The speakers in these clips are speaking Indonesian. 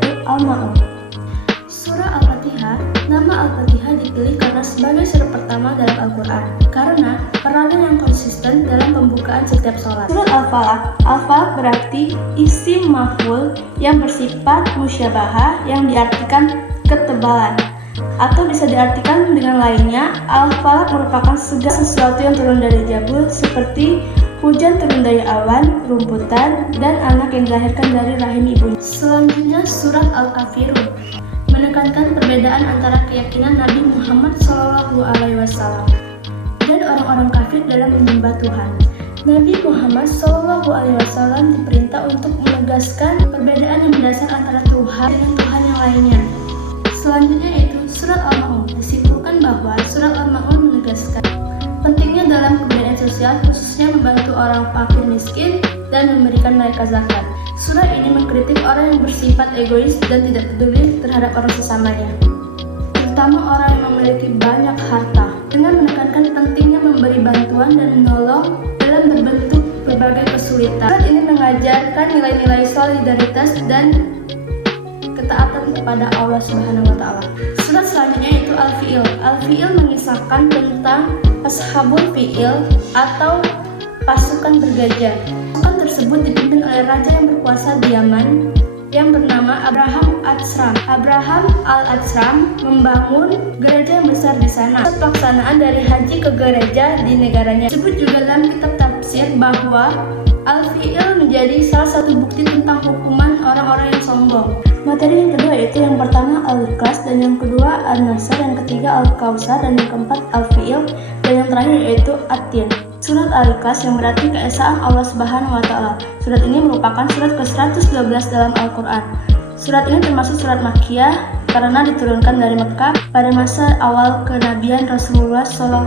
yaitu Al-Ma'un. Surah Al-Fatihah, nama Al-Fatihah dipilih karena sebagai surah pertama dalam Al-Quran karena peranan yang konsisten dalam pembukaan setiap sholat. Surat Al-Falaq, Al-Falaq berarti isim maf'ul yang bersifat musyabahah yang diartikan ketebalan, atau bisa diartikan dengan lainnya, Al-Falaq merupakan segala sesuatu yang turun dari Jabul seperti hujan turun dari awan, rumputan, dan anak yang dilahirkan dari rahim ibunya. Selanjutnya surat Al-Kafirun menekankan perbedaan antara keyakinan Nabi Muhammad SAW dan orang-orang kafir dalam menyembah Tuhan. Nabi Muhammad SAW diperintah untuk menegaskan perbedaan yang mendasar antara Tuhan dengan Tuhan yang lainnya. Selanjutnya yaitu surat Al-Ma'un. Disimpulkan bahwa surat Al-Ma'un menegaskan pentingnya dalam kebaikan sosial, khususnya membantu orang fakir miskin dan memberikan mereka zakat. Surah ini mengkritik orang yang bersifat egois dan tidak peduli terhadap orang sesamanya, terutama orang yang memiliki banyak harta, dengan menekankan pentingnya memberi bantuan dan menolong dalam berbentuk berbagai kesulitan. Surat ini mengajarkan nilai-nilai solidaritas dan ketaatan kepada Allah Subhanahu wa Ta'ala. Surat selanjutnya yaitu Al-Fi'il. Al-Fi'il mengisahkan tentang Ashabul Fi'il atau pasukan bergajah. Pasukan tersebut dipimpin oleh raja yang berkuasa di Yaman yang bernama Abraham Atsram. Abraham al-Atsram membangun gereja yang besar di sana. Pelaksanaan dari haji ke gereja di negaranya. Disebut juga dalam kitab tafsir bahwa Al-Fi'il menjadi salah satu bukti tentang hukuman orang-orang yang sombong. Materi yang kedua yaitu yang pertama Al-Ikhlas, dan yang kedua An-Nasr, yang ketiga Al-Kautsar, dan yang keempat Al-Fi'il, dan yang terakhir yaitu At-Tin. Surat Al-Ikhlas yang berarti keesaan Allah Subhanahu wa Ta'ala. Surat ini merupakan surat ke-112 dalam Al-Quran. Surat ini termasuk surat Makkiyah karena diturunkan dari Mekah pada masa awal kenabian Rasulullah SAW.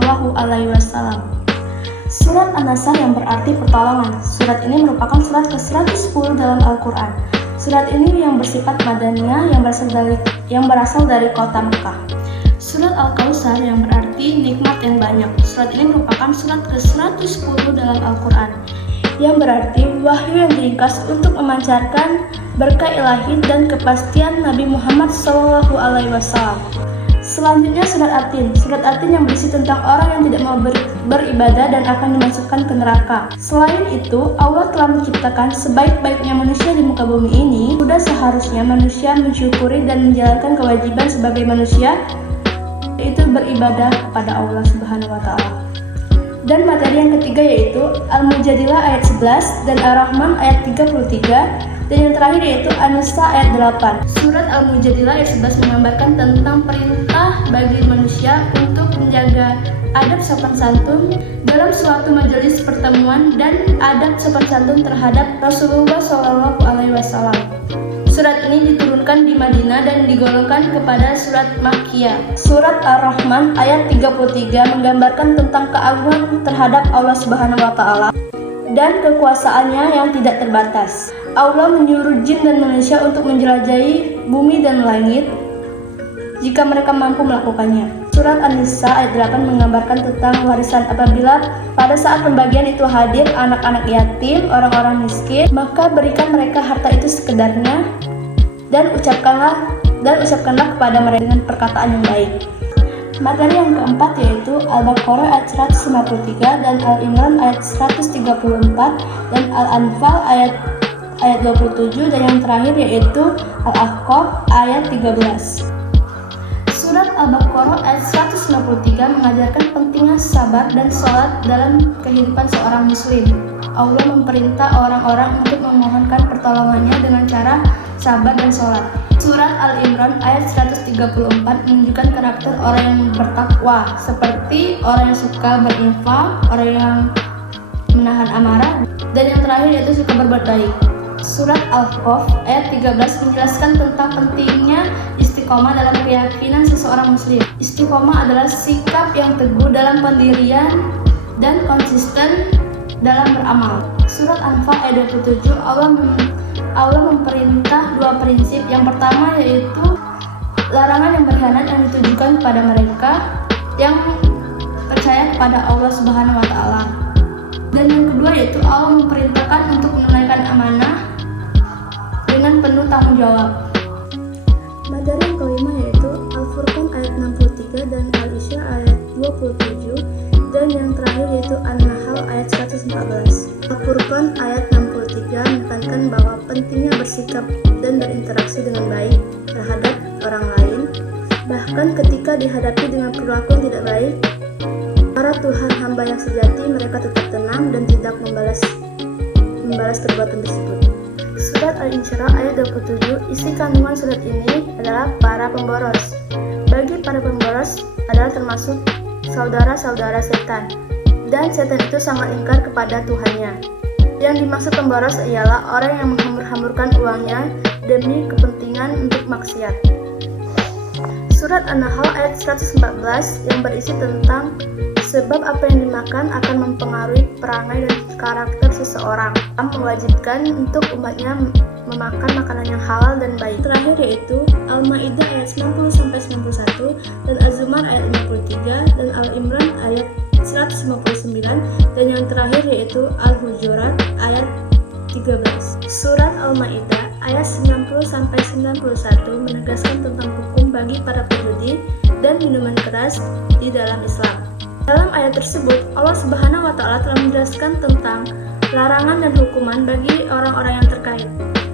Surat An-Nasr yang berarti pertolongan. Surat ini merupakan surat ke-110 dalam Al-Quran. Surat ini yang bersifat madaniyah yang berasal dari kota Mekah. Surat Al-Kautsar yang berarti nikmat yang banyak. Surat ini merupakan surat ke-110 dalam Al-Quran yang berarti wahyu yang diringkas untuk memancarkan berkah ilahi dan kepastian Nabi Muhammad SAW. Selanjutnya surat At-Tin. Surat At-Tin yang berisi tentang orang yang tidak mau beribadah dan akan dimasukkan ke neraka. Selain itu, Allah telah menciptakan sebaik-baiknya manusia di muka bumi ini. Sudah seharusnya manusia mensyukuri dan menjalankan kewajiban sebagai manusia, yaitu beribadah kepada Allah Subhanahu wa Ta'ala. Dan materi yang ketiga yaitu Al-Mujadilah ayat 11 dan Ar-Rahman ayat 33. Dan yang terakhir yaitu An-Nisa ayat 8. Surat Al-Mujadilah ayat 11 menggambarkan tentang perintah bagi manusia untuk menjaga adab sopan santun dalam suatu majelis pertemuan dan adab sopan santun terhadap Rasulullah SAW. Surat ini diturunkan di Madinah dan digolongkan kepada surat Makkiyah. Surat Ar-Rahman ayat 33 menggambarkan tentang keagungan terhadap Allah Subhanahu wa Ta'ala dan kekuasaannya yang tidak terbatas. Allah menyuruh jin dan manusia untuk menjelajahi bumi dan langit jika mereka mampu melakukannya. Surat An-Nisa ayat 8 menggambarkan tentang warisan. Apabila pada saat pembagian itu hadir anak-anak yatim, orang-orang miskin, maka berikan mereka harta itu sekedarnya dan ucapkanlah kepada mereka dengan perkataan yang baik. Materi yang keempat yaitu Al-Baqarah ayat 153 dan Al-Imran ayat 134 dan Al-Anfal ayat 27, dan yang terakhir yaitu Al-Ahqaf ayat 13. Surat Al-Baqarah ayat 153 mengajarkan pentingnya sabar dan sholat dalam kehidupan seorang muslim. Allah memperintah orang-orang untuk memohonkan pertolongannya dengan cara sabar dan sholat. Surat Al-Imran ayat 134 menunjukkan karakter orang yang bertakwa, seperti orang yang suka berinfak, orang yang menahan amarah, dan yang terakhir yaitu suka berbuat baik. Surat Al-Kahf ayat 13 menjelaskan tentang pentingnya istiqomah dalam keyakinan seseorang muslim. Istiqomah adalah sikap yang teguh dalam pendirian dan konsisten dalam beramal. Surat Anfal ayat 27 Allah memperintah dua prinsip. Yang pertama yaitu larangan yang berkhianat yang ditujukan kepada mereka yang percaya kepada Allah Subhanahu wa Ta'ala. Dan yang kedua yaitu Allah memperintahkan untuk menunaikan amanah dengan penuh tanggung jawab. 27, dan yang terakhir yaitu An-Nahl ayat 114. Al-Furqan ayat 63 menekankan bahwa pentingnya bersikap dan berinteraksi dengan baik terhadap orang lain, bahkan ketika dihadapi dengan perilaku yang tidak baik. Para Tuhan hamba yang sejati, mereka tetap tenang dan tidak membalas perbuatan tersebut. Surat Al-Insyirah ayat 27, isi kandungan surat ini adalah para pemboros. Bagi para pemboros adalah termasuk saudara-saudara setan, dan setan itu sangat ingkar kepada Tuhannya. Yang dimaksud pemboros ialah orang yang menghambur-hamburkan uangnya demi kepentingan untuk maksiat. Surat An-Nahl ayat 114 yang berisi tentang sebab apa yang dimakan akan mempengaruhi perangai dan karakter seseorang, mewajibkan untuk umatnya memakan makanan yang halal dan baik. Terakhir yaitu Al-Maidah ayat 90-91 dan Az-Zumar ayat 53 dan Al-Imran ayat 159 dan yang terakhir yaitu Al-Hujurat ayat 13. Surat Al-Maidah ayat 90-91 menegaskan tentang hukum bagi para pejudi dan minuman keras di dalam Islam. Dalam ayat tersebut, Allah Subhanahu wa Ta'ala telah menjelaskan tentang larangan dan hukuman bagi orang-orang yang terkait.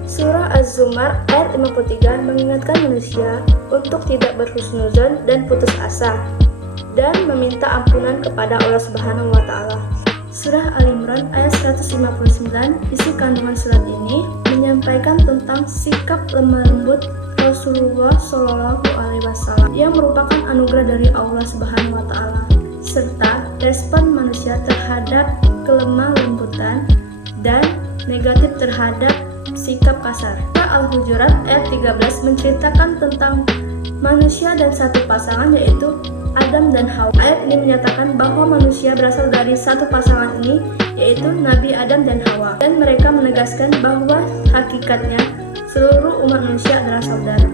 Surah Az-Zumar ayat 53 mengingatkan manusia untuk tidak berhusnuzon dan putus asa dan meminta ampunan kepada Allah Subhanahu wa Ta'ala. Surah Al-Imran ayat 159, isi kandungan surat ini menyampaikan tentang sikap lemah lembut Rasulullah Shallallahu Alaihi Wasallam yang merupakan anugerah dari Allah Subhanahu wa Ta'ala, serta respon manusia terhadap kelemah lembutan dan negatif terhadap sikap kasar. Al-Hujurat ayat 13 menceritakan tentang manusia dan satu pasangan yaitu Adam dan Hawa. Ayat ini menyatakan bahwa manusia berasal dari satu pasangan ini yaitu Nabi Adam dan Hawa, dan mereka menegaskan bahwa hakikatnya seluruh umat manusia adalah saudara.